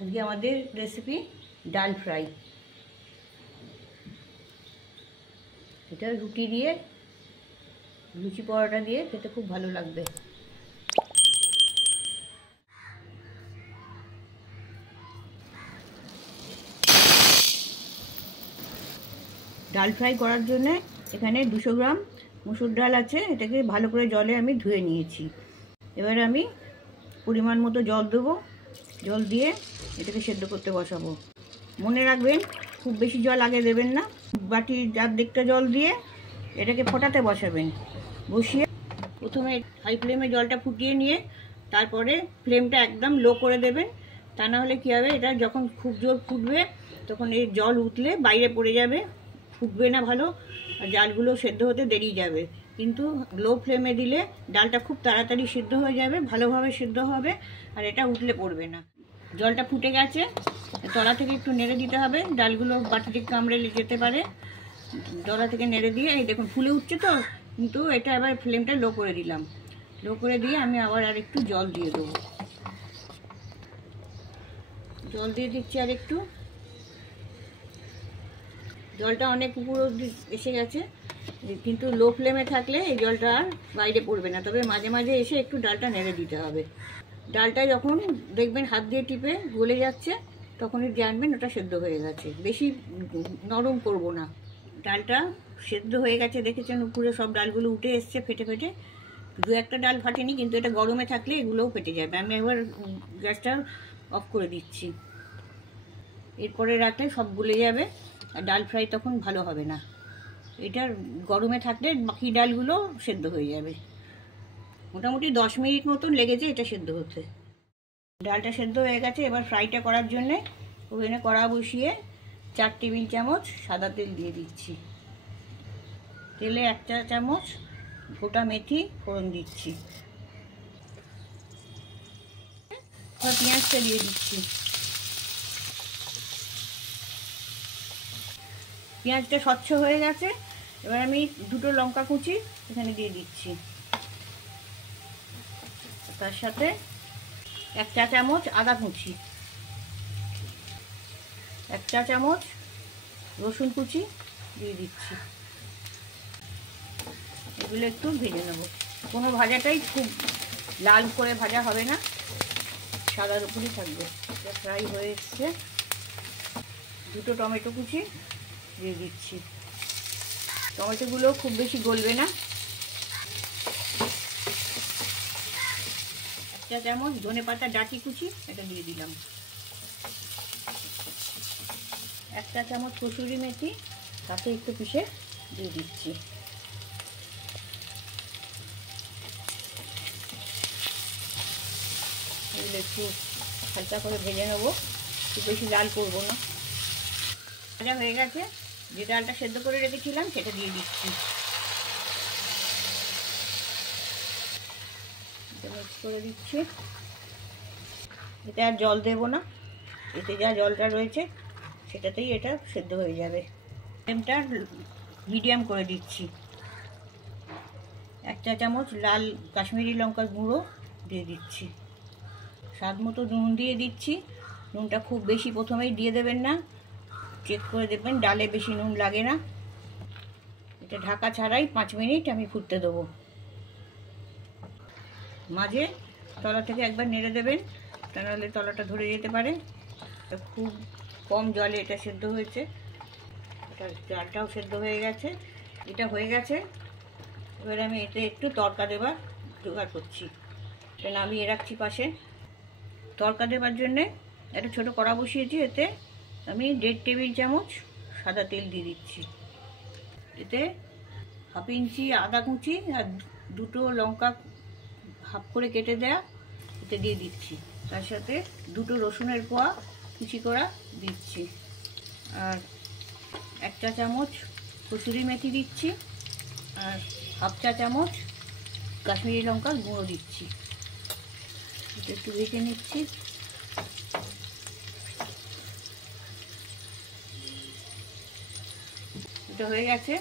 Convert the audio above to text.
আজকে আমাদের রেসিপি ডাল ফ্রাই। এটা রুটি দিয়ে, লুচি পরোটা দিয়ে খেতে খুব ভালো লাগবে। ডাল ফ্রাই করার জন্য এখানে 200 গ্রাম মুসুর ডাল আছে। এটাকে ভালো করে জলে আমি ধুয়ে নিয়েছি। এবার আমি পরিমাণ মতো জল দেবো। জল দিয়ে এটাকে সেদ্ধ করতে বসাবো। মনে রাখবেন, খুব বেশি জল আগে দেবেন না। বাটির অর্ধেকটা জল দিয়ে এটাকে ফোটাতে বসাবেন। বসিয়ে প্রথমে হাই ফ্লেমে জলটা ফুটিয়ে নিয়ে তারপরে ফ্লেমটা একদম লো করে দেবেন। তা না হলে কী হবে, এটা যখন খুব জোর ফুটবে তখন এই জল উতলে বাইরে পড়ে যাবে, ফুটবে না ভালো, আর ডালগুলো সেদ্ধ হতে দেরি যাবে। কিন্তু লো ফ্লেমে দিলে ডালটা খুব তাড়াতাড়ি সিদ্ধ হয়ে যাবে, ভালোভাবে সিদ্ধ হবে, আর এটা উতলে পড়বে না। জলটা ফুটে গেছে, তলা থেকে একটু নেড়ে দিতে হবে, ডালগুলো বাটিতে কামড়ে যেতে পারে। তলা থেকে নেড়ে দিয়ে এই দেখুন ফুলে উঠছে তো, কিন্তু এটা এবার ফ্লেমটা লো করে দিলাম। লো করে দিয়ে আমি আবার আর একটু জল দিয়ে দেবো। জল দিয়ে দিচ্ছি আর একটু। জলটা অনেক উপর অবধি এসে গেছে, কিন্তু লো ফ্লেমে থাকলে এই জলটা আর বাইরে পড়বে না। তবে মাঝে মাঝে এসে একটু ডালটা নেড়ে দিতে হবে। ডালটা যখন দেখবেন হাত দিয়ে টিপে গলে যাচ্ছে, তখনই জানবেন ওটা সেদ্ধ হয়ে গেছে। বেশি নরম করব না। ডালটা সেদ্ধ হয়ে গেছে, দেখেছেন উপরে সব ডালগুলো উঠে এসছে ফেটে ফেটে। দু একটা ডাল ফাটেনি, কিন্তু এটা গরমে থাকলে এগুলোও ফেটে যাবে। আমি একবার গ্যাসটা অফ করে দিচ্ছি। এরপরে রাখলে সব গলে যাবে, আর ডাল ফ্রাই তখন ভালো হবে না। এটা গরমে থাকলে বাকি ডালগুলো সেদ্ধ হয়ে যাবে। মোটামুটি 10 মিনিট মতন লেগেছে এটা সেদ্ধ হতে। ডালটা সেদ্ধ হয়ে গেছে। এবার ফ্রাইটা করার জন্যে ওখানে কড়া বসিয়ে 4 টেবিল চামচ সাদা তেল দিয়ে দিচ্ছি। তেলে 1 চা চামচ গোটা মেথি ফোড়ন দিচ্ছি। পেঁয়াজটা দিয়ে দিচ্ছি। পেঁয়াজটা স্বচ্ছ হয়ে গেছে। এবার আমি 2টো লঙ্কা কুচি এখানে দিয়ে দিচ্ছি। তার সাথে 1 চা চামচ আদা কুচি, 1 চা চামচ রসুন কুচি দিয়ে দিচ্ছি। এগুলো একটু ভেজে নেব। কোনো ভাজাটাই খুব লাল করে ভাজা হবে না, সাদার উপরই থাকবে। এটা ফ্রাই হয়ে এসছে। 2টো টমেটো কুচি দিয়ে দিচ্ছি। টমেটোগুলো খুব বেশি গলবে না। 1 চা চামচ ধনে পাতা ডাঁটি কুচি এটা দিয়ে দিলাম। 1 চা চামচ কসুরি মেথি তাতে একটু পিষে দিয়ে দিচ্ছি। এগুলো একটু হালকা করে ভেজে নেবো, খুব বেশি লাল করবো না। ভাজা হয়ে গেছে। যে ডালটা সেদ্ধ করে রেখেছিলাম সেটা দিয়ে দিচ্ছি। মিক্স করে দিচ্ছি। এতে আর জল দেবো না, এতে যা জলটা রয়েছে সেটাতেই এটা সেদ্ধ হয়ে যাবে। ফ্লেমটা মিডিয়াম করে দিচ্ছি। 1 চা চামচ লাল কাশ্মীরি লঙ্কার গুঁড়ো দিয়ে দিচ্ছি। স্বাদ মতো নুন দিয়ে দিচ্ছি। নুনটা খুব বেশি প্রথমেই দিয়ে দেবেন না, চেক করে দেখবেন ডালে বেশি নুন লাগে না। এটা ঢাকা ছাড়াই 5 মিনিট আমি ফুটতে দেবো। মাঝে তলা থেকে একবার নেড়ে দেবেন, তা নাহলে তলাটা ধরে যেতে পারে। এটা খুব কম জলে এটা সেদ্ধ হয়েছে। এটা ডালটাও সেদ্ধ হয়ে গেছে। এটা হয়ে গেছে। এবার আমি এতে একটু তড়কা দেবার জোগাড় করছি। এটা নামিয়ে রাখছি পাশে। তড়কা দেবার জন্যে একটা ছোটো কড়া বসিয়েছি। এতে আমি 1.5 টেবিল চামচ সাদা তেল দিয়ে দিচ্ছি। এতে হাফ ইঞ্চি আদা কুচি আর 2টো লঙ্কা হাফ করে কেটে দেয়া এতে দিয়ে দিচ্ছি। তার সাথে 2টো রসুনের কোয়া কুচি করা দিচ্ছি। আর 1 চা চামচ কসুরি মেথি দিচ্ছি। আর হাফ চা চামচ কাশ্মীরি লঙ্কার গুঁড়ো দিচ্ছি। এটা একটু ভেজে নিচ্ছি। এটা হয়ে গেছে।